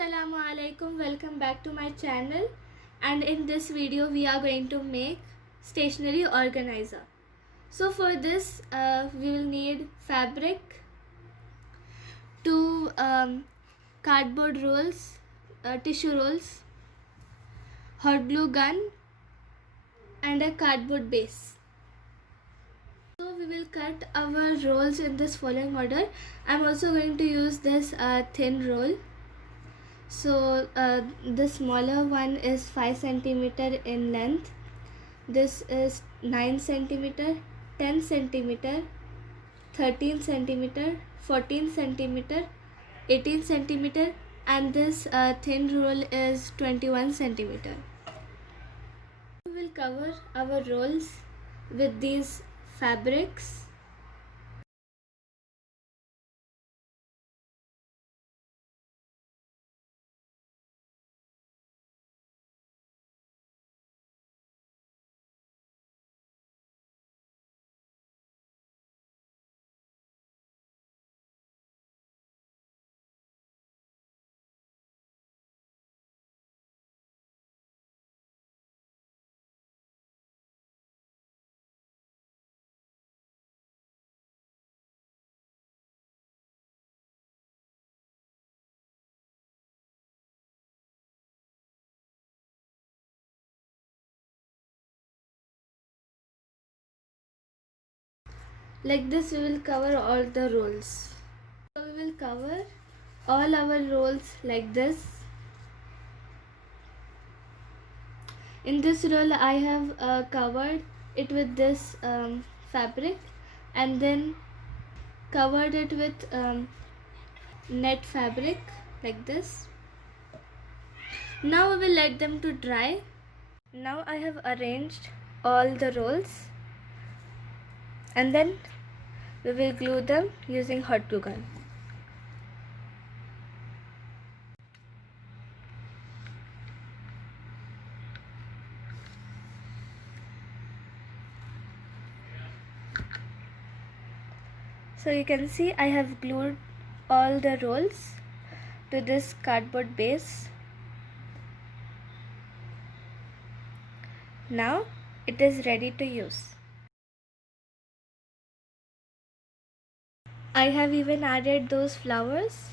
Assalamu alaikum, welcome back to my channel, and in this video we are going to make stationery organizer. So for this we will need fabric, two cardboard rolls, tissue rolls, hot glue gun and a cardboard base. So we will cut our rolls in this following order. I'm also going to use this thin roll. So the smaller one is 5 centimeter in length, this is 9 centimeter, 10 centimeter, 13 centimeter, 14 centimeter, 18 centimeter, and this thin roll is 21 centimeter. We will cover our rolls with these fabrics. Like this we will cover all the rolls. So we will cover all our rolls like this. In this roll I have covered it with this fabric and then covered it with net fabric like this. Now we will let them to dry. Now I have arranged all the rolls and then we will glue them using hot glue gun. So you can see I have glued all the rolls to this cardboard base. Now it is ready to use. I have even added those flowers.